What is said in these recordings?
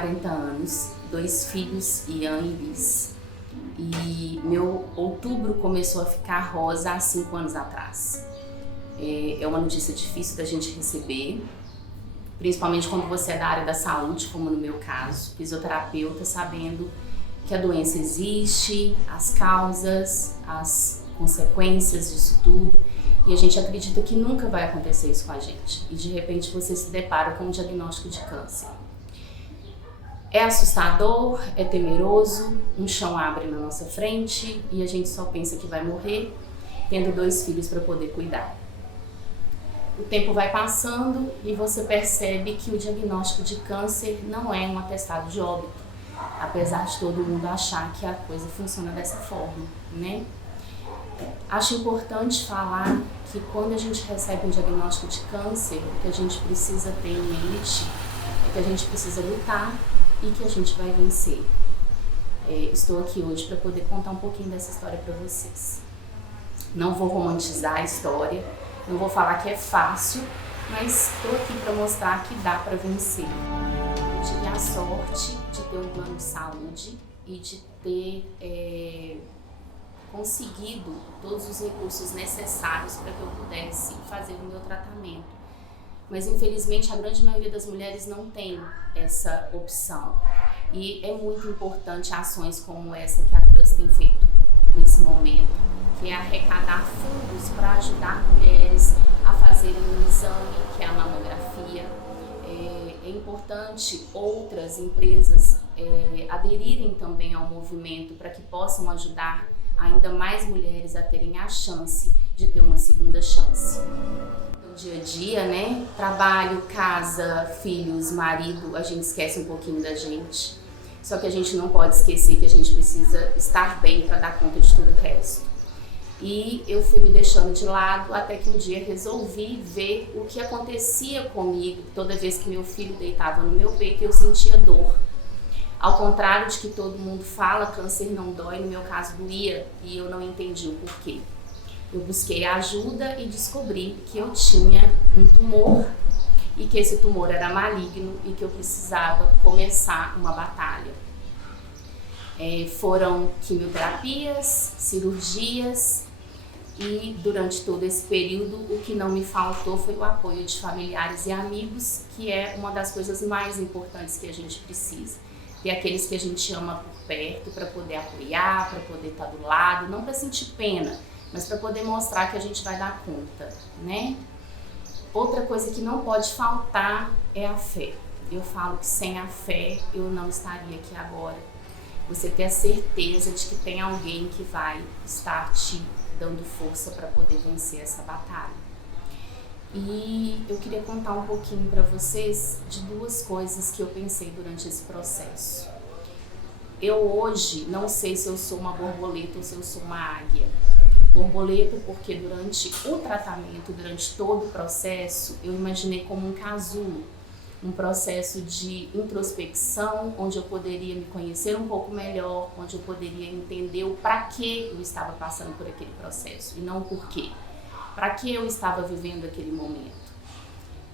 40 anos, 2 filhos, Ian e Liz. E meu outubro começou a ficar rosa há 5 anos atrás. É uma notícia difícil da gente receber, principalmente quando você é da área da saúde, como no meu caso, fisioterapeuta, sabendo que a doença existe, as causas, as consequências disso tudo, e a gente acredita que nunca vai acontecer isso com a gente. E de repente você se depara com um diagnóstico de câncer. É assustador, é temeroso, um chão abre na nossa frente e a gente só pensa que vai morrer, tendo 2 filhos para poder cuidar. O tempo vai passando e você percebe que o diagnóstico de câncer não é um atestado de óbito, apesar de todo mundo achar que a coisa funciona dessa forma, né? Acho importante falar que quando a gente recebe um diagnóstico de câncer, o que a gente precisa ter em mente é que a gente precisa lutar e que a gente vai vencer. Estou aqui hoje para poder contar um pouquinho dessa história para vocês. Não vou romantizar a história, não vou falar que é fácil, mas estou aqui para mostrar que dá para vencer. Eu tive a sorte de ter um plano de saúde e de ter conseguido todos os recursos necessários para que eu pudesse fazer o meu tratamento. Mas infelizmente a grande maioria das mulheres não tem essa opção. E é muito importante ações como essa que a Trust tem feito nesse momento, que é arrecadar fundos para ajudar mulheres a fazerem um exame, que é a mamografia. É importante outras empresas aderirem também ao movimento para que possam ajudar ainda mais mulheres a terem a chance de ter uma segunda chance. No dia a dia, né? Trabalho, casa, filhos, marido, a gente esquece um pouquinho da gente. Só que a gente não pode esquecer que a gente precisa estar bem para dar conta de tudo o resto. E eu fui me deixando de lado até que um dia resolvi ver o que acontecia comigo toda vez que meu filho deitava no meu peito e eu sentia dor. Ao contrário de que todo mundo fala, câncer não dói, no meu caso doía e eu não entendi o porquê. Eu busquei ajuda e descobri que eu tinha um tumor e que esse tumor era maligno e que eu precisava começar uma batalha. Foram quimioterapias, cirurgias e durante todo esse período o que não me faltou foi o apoio de familiares e amigos, que é uma das coisas mais importantes que a gente precisa. Ter aqueles que a gente ama por perto para poder apoiar, para poder estar do lado, não para sentir pena, mas para poder mostrar que a gente vai dar conta, né? Outra coisa que não pode faltar é a fé. Eu falo que sem a fé eu não estaria aqui agora. Você ter a certeza de que tem alguém que vai estar te dando força para poder vencer essa batalha. E eu queria contar um pouquinho para vocês de 2 coisas que eu pensei durante esse processo. Eu hoje não sei se eu sou uma borboleta ou se eu sou uma águia. Borboleta porque durante o tratamento, durante todo o processo, eu imaginei como um casulo, um processo de introspecção, onde eu poderia me conhecer um pouco melhor, onde eu poderia entender o para que eu estava passando por aquele processo e não o porquê. Para que eu estava vivendo aquele momento.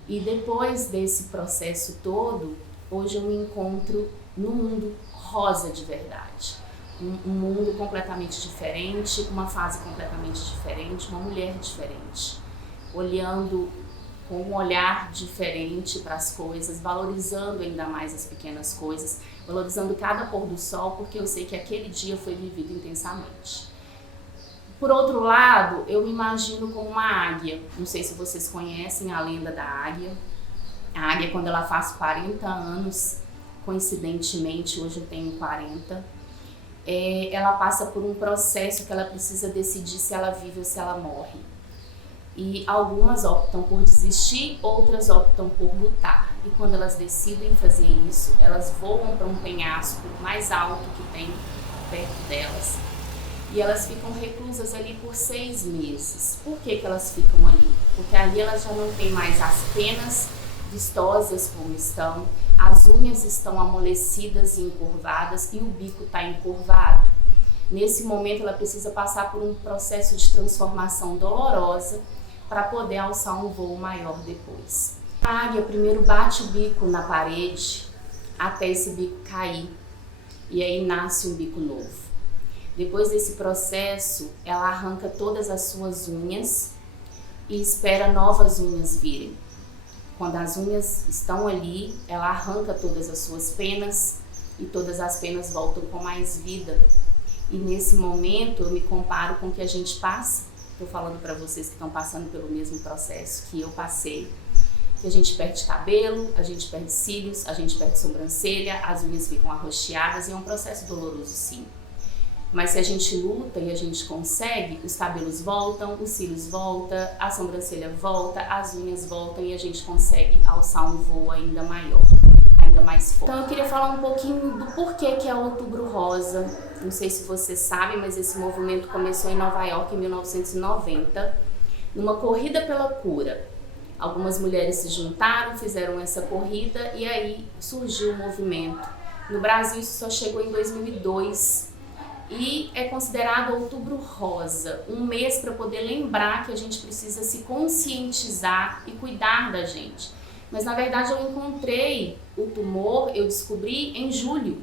E depois desse processo todo, hoje eu me encontro no mundo rosa de verdade. Um mundo completamente diferente, uma fase completamente diferente, uma mulher diferente. Olhando com um olhar diferente para as coisas, valorizando ainda mais as pequenas coisas, valorizando cada pôr do sol, porque eu sei que aquele dia foi vivido intensamente. Por outro lado, eu me imagino como uma águia. Não sei se vocês conhecem a lenda da águia. A águia, quando ela faz 40 anos, coincidentemente, hoje eu tenho 40, ela passa por um processo que ela precisa decidir se ela vive ou se ela morre. E algumas optam por desistir, outras optam por lutar. E quando elas decidem fazer isso, elas voam para um penhasco mais alto que tem perto delas. E elas ficam reclusas ali por 6 meses. Por que elas ficam ali? Porque ali elas já não têm mais as penas vistosas como estão, as unhas estão amolecidas e encurvadas e o bico está encurvado. Nesse momento ela precisa passar por um processo de transformação dolorosa para poder alçar um voo maior depois. A águia primeiro bate o bico na parede, até esse bico cair. E aí nasce um bico novo. Depois desse processo, ela arranca todas as suas unhas e espera novas unhas virem. Quando as unhas estão ali, ela arranca todas as suas penas e todas as penas voltam com mais vida. E nesse momento eu me comparo com o que a gente passa. Estou falando para vocês que estão passando pelo mesmo processo que eu passei. Que a gente perde cabelo, a gente perde cílios, a gente perde sobrancelha, as unhas ficam arroxeadas e é um processo doloroso sim. Mas se a gente luta e a gente consegue, os cabelos voltam, os cílios voltam, a sobrancelha volta, as unhas voltam e a gente consegue alçar um voo ainda maior, ainda mais forte. Então eu queria falar um pouquinho do porquê que é o Outubro Rosa. Não sei se você sabe, mas esse movimento começou em Nova York em 1990, numa corrida pela cura. Algumas mulheres se juntaram, fizeram essa corrida e aí surgiu o movimento. No Brasil isso só chegou em 2002. E é considerado Outubro Rosa, um mês para poder lembrar que a gente precisa se conscientizar e cuidar da gente. Mas na verdade eu encontrei o tumor, eu descobri em julho.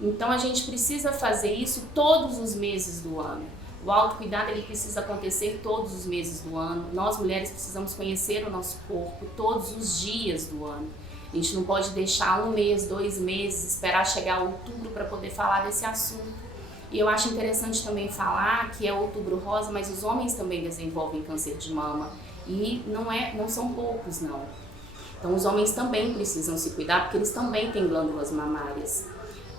Então a gente precisa fazer isso todos os meses do ano. O autocuidado ele precisa acontecer todos os meses do ano. Nós mulheres precisamos conhecer o nosso corpo todos os dias do ano. A gente não pode deixar 1 mês, 2 meses, esperar chegar outubro para poder falar desse assunto. E eu acho interessante também falar que é Outubro Rosa, mas os homens também desenvolvem câncer de mama e não são poucos não. Então os homens também precisam se cuidar porque eles também têm glândulas mamárias.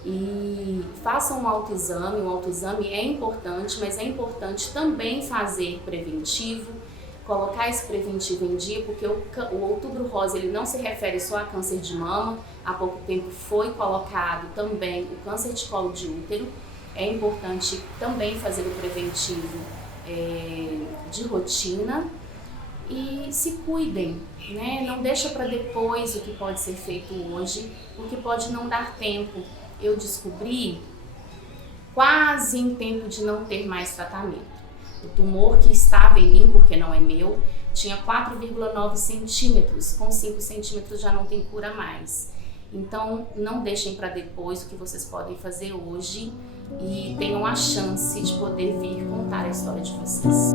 E façam um autoexame é importante, mas é importante também fazer preventivo, colocar esse preventivo em dia, porque o Outubro Rosa ele não se refere só a câncer de mama, há pouco tempo foi colocado também o câncer de colo de útero. É importante também fazer o preventivo de rotina e se cuidem, né? Não deixa para depois o que pode ser feito hoje, porque pode não dar tempo. Eu descobri quase em tempo de não ter mais tratamento. O tumor que estava em mim, porque não é meu, tinha 4,9 centímetros, com 5 centímetros já não tem cura mais. Então não deixem para depois o que vocês podem fazer hoje e tenham a chance de poder vir contar a história de vocês.